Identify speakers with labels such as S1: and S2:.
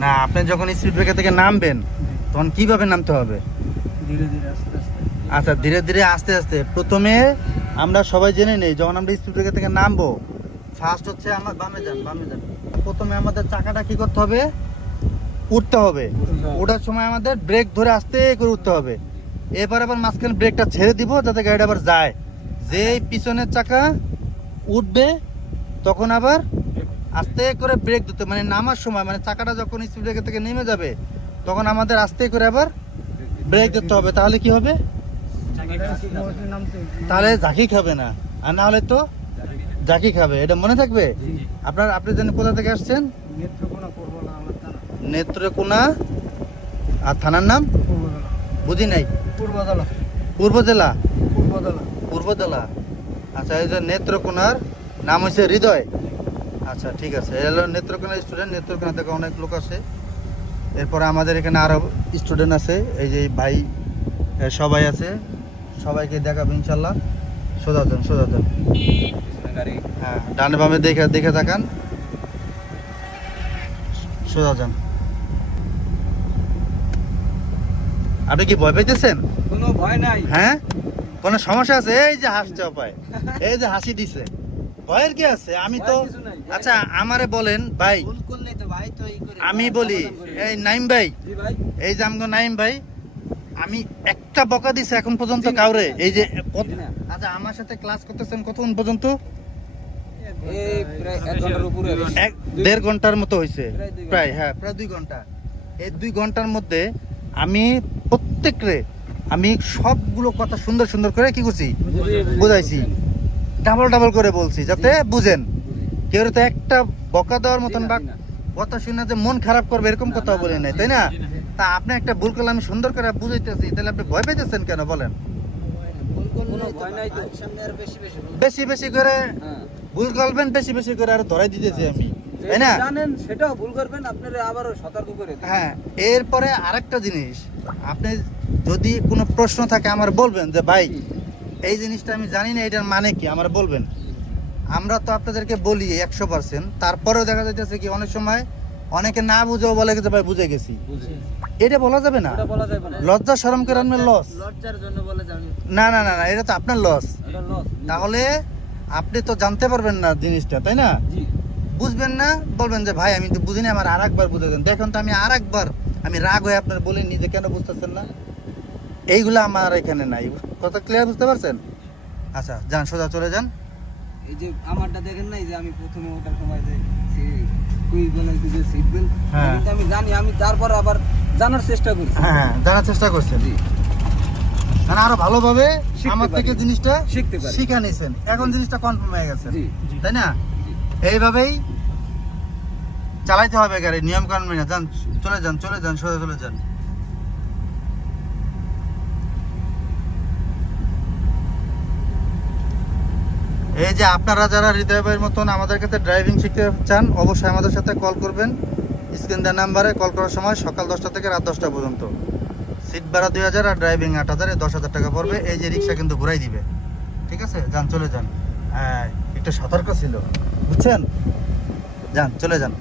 S1: না আপনি যখন স্পিড ব্রেকার থেকে নামবেন তখন কীভাবে নামতে হবে?
S2: ধীরে ধীরে আস্তে আস্তে।
S1: আচ্ছা ধীরে ধীরে আস্তে আস্তে। প্রথমে আমরা সবাই জেনে নেই যখন আমরা স্পিড ব্রেকার থেকে নামবো ফার্স্ট হচ্ছে আমার বামে যান বামে যান। প্রথমে আমাদের চাকাটা কি করতে হবে? উঠতে হবে। ওঠার সময় আমাদের ব্রেক ধরে আস্তে করে উঠতে হবে। এবার আবার মাঝখানে ব্রেকটা ছেড়ে দিব যাতে গাড়িটা আবার যায়। যে পিছনের চাকা উঠবে তখন আবার আস্তে করে ব্রেক দিতে মানে নামার সময় মানে চাকাটা যখন স্পিড ব্রেকার থেকে নেমে যাবে তখন আমাদের আস্তে করে আবার ব্রেক দিতে হবে। তাহলে কি হবে? তাহলে ঝাঁকি খাবে না। আর না হলে তো ঝাঁকি খাবে। এটা মনে থাকবে? আপনার আপনি জানেন কোথা থেকে আসছেন?
S2: নেত্রকোনা
S1: আর থানার নাম? বুঝি নাই।
S2: পূর্বদলা
S1: পূর্ব জেলা
S2: পূর্বদলা
S1: পূর্ব জেলা আচ্ছা এই যে নেত্রকোনার নাম হচ্ছে হৃদয়। আচ্ছা ঠিক আছে। এ হলো নেত্রকোনার স্টুডেন্ট নেত্রকোনা থেকে অনেক লোক আসে। এরপরে আমাদের এখানে আরও স্টুডেন্ট আছে। এই যে ভাই সবাই আছে। সবাইকে দেখাবো ইনশাল্লাহ। সোজা যান সোজা যান হ্যাঁ ডানে বামে দেখে দেখে থাকান সোজা যান। আপনি কি ভয় পাইতেছেন?
S2: কোনো ভয় নাই।
S1: হ্যাঁ? কোনো সমস্যা আছে? এই যে হাসছে পায় এই যে হাসি দিছে। ভয়ের কি আছে? আমি তো। আচ্ছা আমারে বলেন ভাই। আমি বলি এই নাইম ভাই। এই যে আমগো নাইম ভাই আমি একটা বকা দিছে এখন পর্যন্ত কাউরে। এই যে কত-
S2: জি না।
S1: আচ্ছা আমার সাথে ক্লাস করতেছেন কতক্ষণ পর্যন্ত?
S2: এক ঘণ্টার উপরে
S1: এক দেড় ঘণ্টার মতো হয়েছে
S2: প্রায়
S1: প্রায় হ্যাঁ প্রায় দুই ঘণ্টা। এই দুই ঘণ্টার মধ্যে আমি প্রত্যেকরে আমি সবগুলো কথা সুন্দর সুন্দর করে কি করছি? বুঝাইছি। ডাবল ডাবল করে বলছি যাতে বুঝেন। কেউ তো একটা বকা দেওয়ার মতন বা কথা শুনে যে মন খারাপ করবে এরকম কথা বলে নাই তাই না? তা আপনি একটা ভুল করলে আমি সুন্দর করে বুঝাইতেছি তাহলে আপনি ভয় পাইতেছেন কেন বলেন?
S2: বেশি বেশি
S1: করে
S2: হ্যাঁ।
S1: ভুল করবেন বেশি বেশি করে আর ধরাই দিতেছি আমি তাই না?
S2: জানেন সেটাও ভুল করবেন আপনারা আবারও সতর্ক করে
S1: হ্যাঁ এরপরে আরেকটা জিনিস আপনি যদি কোনো প্রশ্ন থাকে আমার বলবেন যে ভাই এই জিনিসটা আমি জানি না এটার মানে কি? আমার বলবেন। আমরা তো আপনাদেরকে বলি একশো পার্সেন্ট তারপরেও দেখা যাইতেছে কি অনেক সময় অনেকে না বুঝেও বলে যে ভাই বুঝে গেছি। এটা বলা যাবে না?
S2: বলা যাবে না।
S1: লজ্জা শরম করে আপনার লস
S2: বলে
S1: না না না না এটা তো আপনার লস তাহলে আপনি তো জানতে পারবেন না জিনিসটা তাই না? বুঝবেন না বলবেন যে ভাই আমি তো বুঝিনি আমার আর একবার বুঝে দেন। দেখুন তো আমি আর একবার আমি রাগ হয়ে আপনার বলিনি যে কেন বুঝতেছেন না? এইগুলো আমার এখানে নাই। কথা ক্লিয়ার বুঝতে পারছেন? আচ্ছা যান সোজা চলে যান।
S2: এই যে আমারটা দেখেন নাই যে আমি প্রথমে ওটার সময় যে
S1: হ্যাঁ।
S2: আমি জানি আমি তারপর আবার জানার চেষ্টা করছি।
S1: হ্যাঁ হ্যাঁ জানার চেষ্টা করছেন।
S2: জি।
S1: মানে আরও ভালোভাবে আমার থেকে জিনিসটা
S2: শিখতে পারি।
S1: শিখে নিছেন। এখন জিনিসটা কনফার্ম হয়ে গেছে। তাই না? এইভাবেই চালাইতে হবে গাড়ি নিয়ম কানুন মেনে। যান চলে যান চলে যান সোজা চলে যান। এই যে আপনারা যারা হৃদয় ভাইয়ের মতন আমাদের কাছে ড্রাইভিং শিখতে চান, অবশ্যই আমাদের সাথে কল করবেন। স্ক্রিন দেওয়ার নাম্বারে কল করার সময় সকাল দশটা থেকে রাত দশটা পর্যন্ত। সিট ভাড়া দুই হাজার আর ড্রাইভিং আট হাজার দশ হাজার টাকা পড়বে। এই যে রিক্সা কিন্তু ঘুরাই দিবে। ঠিক আছে? যান, চলে যান। হ্যাঁ একটু সতর্ক ছিল। বুঝছেন? যান, চলে যান।